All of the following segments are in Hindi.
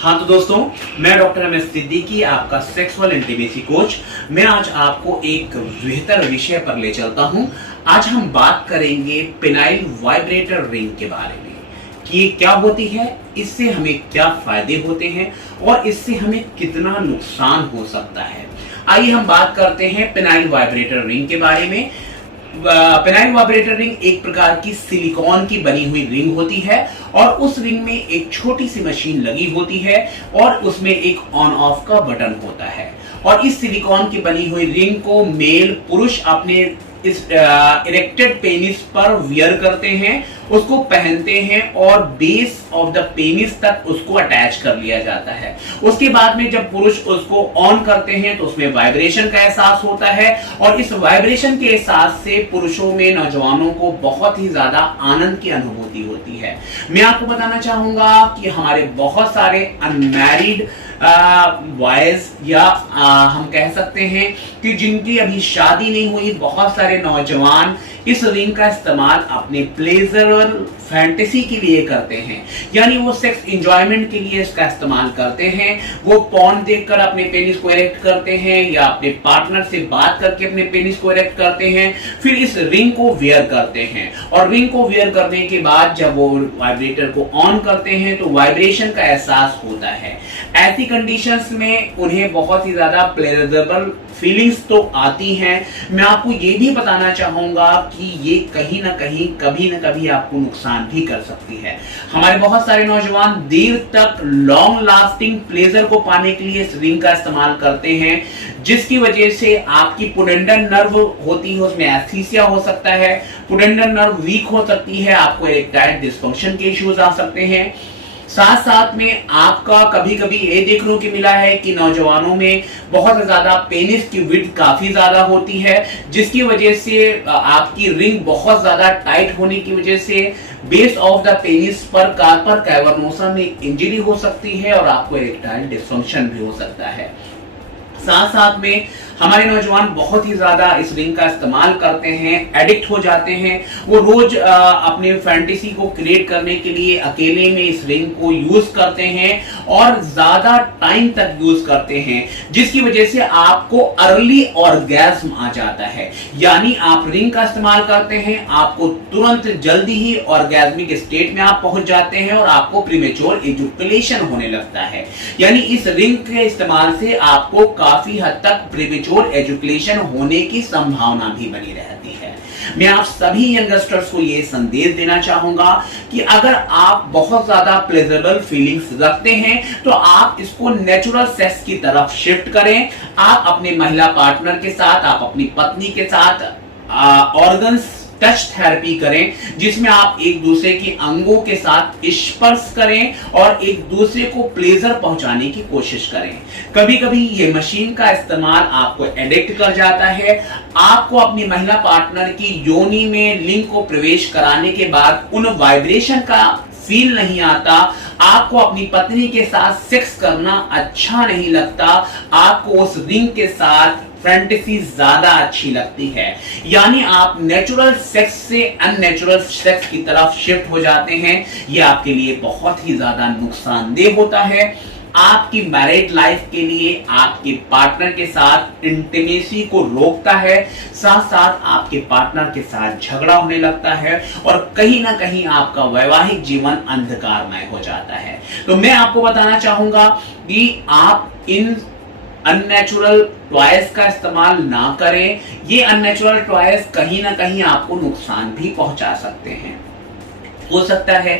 हाँ तो दोस्तों, मैं डॉक्टर एम एस सिद्दीकी, आपका सेक्सुअल इंटीमेसी कोच। मैं आज आपको एक बेहतर विषय पर ले चलता हूं। आज हम बात करेंगे पेनाइल वाइब्रेटर रिंग के बारे में कि ये क्या होती है, इससे हमें क्या फायदे होते हैं और इससे हमें कितना नुकसान हो सकता है। आइए हम बात करते हैं पेनाइल वाइब्रेटर रिंग के बारे में। पेनाइल वाइब्रेटर रिंग एक प्रकार की सिलिकॉन की बनी हुई रिंग होती है और उस रिंग में एक छोटी सी मशीन लगी होती है और उसमें एक ऑन ऑफ का बटन होता है। और इस सिलिकॉन की बनी हुई रिंग को मेल पुरुष अपने इस इरेक्टेड पेनिस पर वियर करते हैं, उसको पहनते हैं और बेस ऑफ द पेनिस तक उसको अटैच कर लिया जाता है। उसके बाद में जब पुरुष उसको ऑन करते हैं तो उसमें वाइब्रेशन का एहसास होता है और इस वाइब्रेशन के एहसास से पुरुषों में, नौजवानों को बहुत ही ज्यादा आनंद की अनुभूति होती है। मैं आपको बताना चाहूंगा कि हमारे बहुत सारे अनमैरिड बॉयज या हम कह सकते हैं कि जिनकी अभी शादी नहीं हुई, बहुत सारे नौजवान इस रिंग का इस्तेमाल अपने प्लेजर और फैंटेसी के लिए करते हैं। यानी वो सेक्स एंजॉयमेंट के लिए इसका इस्तेमाल करते हैं। वो पॉर्न देखकर अपने पेनिस को इरेक्ट करते हैं या अपने पार्टनर से बात करके अपने पेनिस को इरेक्ट करते हैं, फिर इस रिंग को वेयर करते हैं और रिंग को वेयर करने के बाद जब वो वाइब्रेटर को ऑन करते हैं तो वाइब्रेशन का एहसास होता है। ऐसी कंडीशंस में उन्हें बहुत ही ज्यादा प्लेजरेबल फीलिंग्स तो आती हैं। मैं आपको ये भी बताना चाहूंगा कि ये कहीं ना कहीं कभी ना कभी आपको नुकसान भी कर सकती है। हमारे बहुत सारे नौजवान देर तक लॉन्ग लास्टिंग प्लेजर को पाने के लिए इस रिंग का इस्तेमाल करते हैं, जिसकी वजह से आपकी पुडेंडल नर्व होती है उसमें एस्थीसिया हो सकता है, पुडेंडल नर्व वीक हो सकती है, आपको इरेक्टाइल डिस्फंक्शन के इश्यूज आ सकते हैं। साथ साथ में आपका कभी कभी ये देखने को मिला है कि नौजवानों में बहुत ज्यादा पेनिस की विड्थ काफी ज्यादा होती है, जिसकी वजह से आपकी रिंग बहुत ज्यादा टाइट होने की वजह से बेस ऑफ द पेनिस पर कार्पर कैवर्नोसा में इंजरी हो सकती है और आपको इरेक्टाइल डिस्फंक्शन भी हो सकता है। साथ साथ में हमारे नौजवान बहुत ही ज्यादा इस रिंग का इस्तेमाल करते हैं, एडिक्ट हो जाते हैं। वो रोज अपने फैंटेसी को क्रिएट करने के लिए अकेले में इस रिंग को यूज करते हैं और ज्यादा टाइम तक यूज करते हैं, जिसकी वजह से आपको अर्ली ऑर्गेज्म आ जाता है। यानी आप रिंग का इस्तेमाल करते हैं, आपको तुरंत जल्दी ही ऑर्गेज्मिक स्टेट में आप पहुंच जाते हैं और आपको प्रीमेच्योर इजैकुलेशन होने लगता है। यानी इस रिंग के इस्तेमाल से आपको काफी हद तक प्रीमेच्योर एजुकेशन होने की संभावना भी बनी रहती है। मैं आप सभी यंगस्टर्स को यह संदेश देना चाहूंगा कि अगर आप बहुत ज्यादा प्लेजरेबल फीलिंग्स रखते हैं तो आप इसको नेचुरल सेक्स की तरफ शिफ्ट करें। आप अपने महिला पार्टनर के साथ, आप अपनी पत्नी के साथ ऑर्गन्स टच थेरेपी करें, जिसमें आप एक दूसरे के अंगों के साथ स्पर्श करें और एक दूसरे को प्लेजर पहुंचाने की कोशिश करें। कभी कभी ये मशीन का इस्तेमाल आपको एडिक्ट कर जाता है। आपको अपनी महिला पार्टनर की योनि में लिंग को प्रवेश कराने के बाद उन वाइब्रेशन का फील नहीं आता, आपको अपनी पत्नी के साथ सेक्स करना अच्छा नहीं लगता, आपको उस रिंग के साथ फैंटेसी ज्यादा अच्छी लगती है। यानी आप नेचुरल सेक्स से अननेचुरल सेक्स की तरफ शिफ्ट हो जाते हैं। यह आपके लिए बहुत ही ज्यादा नुकसानदेह होता है। आपकी मैरिड लाइफ के लिए आपके पार्टनर के साथ इंटीमेसी को रोकता है, साथ साथ आपके पार्टनर के साथ झगड़ा होने लगता है और कहीं ना कहीं आपका वैवाहिक जीवन अंधकारमय हो जाता है। तो मैं आपको बताना चाहूंगा कि आप इन अननेचुरल टॉयज का इस्तेमाल ना करें। ये अननेचुरल टॉयज कहीं ना कहीं आपको नुकसान भी पहुंचा सकते हैं। हो सकता है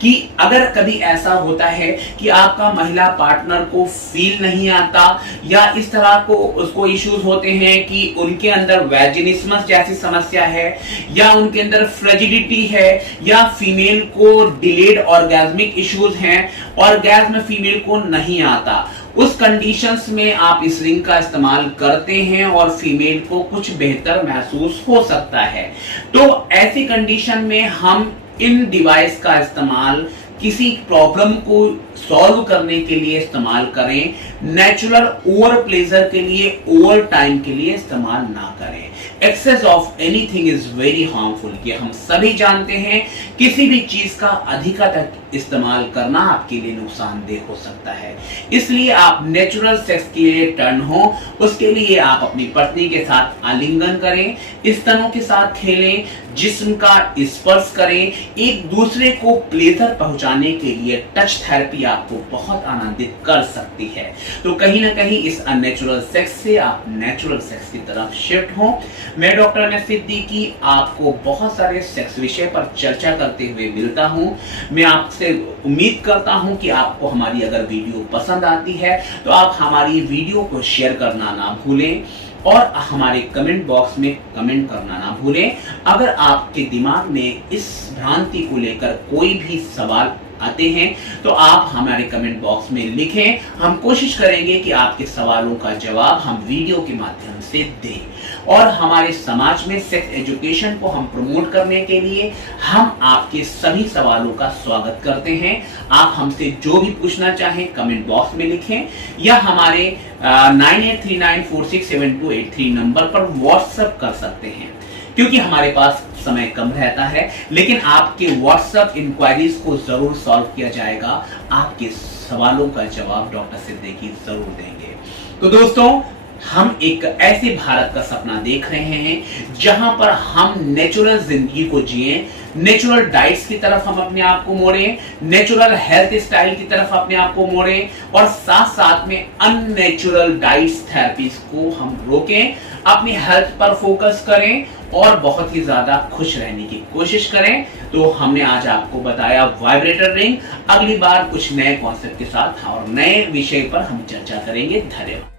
कि अगर कभी ऐसा होता है कि आपका महिला पार्टनर को फील नहीं आता या इस तरह को उसको इश्यूज होते हैं कि उनके अंदर वैजिनिस्मस जैसी समस्या है या उनके अंदर फ्रेजिलिटी है या फीमेल को डिलेड ऑर्गेज्मिक इश्यूज हैं, ऑर्गेज्म फीमेल को नहीं आता, उस कंडीशंस में आप इस रिंग का इस्तेमाल करते हैं और फीमेल को कुछ बेहतर महसूस हो सकता है। तो ऐसी कंडीशन में हम इन डिवाइस का इस्तेमाल किसी प्रॉब्लम को सॉल्व करने के लिए इस्तेमाल करें, नेचुरल ओवर प्लेजर के लिए, ओवर टाइम के लिए इस्तेमाल ना करें। Excess of anything is very harmful, ये हम सभी जानते हैं। किसी भी चीज का इस्तेमाल करना आपके लिए नुकसानदेह हो सकता है। इसलिए आप नेचुरल सेक्स के लिए टर्न हो, उसके लिए आप अपनी पत्नी के साथ आलिंगन करें, स्तनों के साथ खेलें, जिस्म का स्पर्श करें, एक दूसरे को प्लेजर पहुंचाने के लिए टच थेरेपी आपको बहुत आनंदित कर सकती है। तो कहीं ना कहीं इस अननेचुरल सेक्स से आप नेचुरल सेक्स की तरफ शिफ्ट हो। मैं डॉक्टर एम एस सिद्दीकी आपको बहुत सारे सेक्स विषय पर चर्चा करते हुए मिलता हूं। मैं आपसे उम्मीद करता हूं कि आपको हमारी अगर वीडियो पसंद आती है तो आप हमारी वीडियो को शेयर करना ना भूलें और हमारे कमेंट बॉक्स में कमेंट करना ना भूलें। अगर आपके दिमाग में इस भ्रांति को लेकर कोई भी सवाल आते हैं तो आप हमारे कमेंट बॉक्स में लिखें। हम कोशिश करेंगे कि आपके सवालों का जवाब हम वीडियो के माध्यम से दें। और हमारे समाज में सेक्स एजुकेशन को हम प्रमोट करने के लिए हम आपके सभी सवालों का स्वागत करते हैं। आप हमसे जो भी पूछना चाहें कमेंट बॉक्स में लिखें या हमारे 9839467283 नंबर पर व्हाट्सएप कर सकते हैं। क्योंकि हमारे पास समय कम रहता है, लेकिन आपके व्हाट्सएप इंक्वायरीज को जरूर सॉल्व किया जाएगा। आपके सवालों का जवाब डॉक्टर सिद्दीकी जरूर देंगे। तो दोस्तों, हम एक ऐसे भारत का सपना देख रहे हैं जहां पर हम नेचुरल जिंदगी को जिए, नेचुरल डाइट्स की तरफ हम अपने आप को मोड़ें, नेचुरल हेल्थ स्टाइल की तरफ अपने आप को मोड़ें और साथ साथ में अननेचुरल डाइट्स थेरेपीज को हम रोकें, अपनी हेल्थ पर फोकस करें और बहुत ही ज्यादा खुश रहने की कोशिश करें। तो हमने आज आपको बताया वाइब्रेटर रिंग। अगली बार कुछ नए कॉन्सेप्ट के साथ और नए विषय पर हम चर्चा करेंगे। धन्यवाद।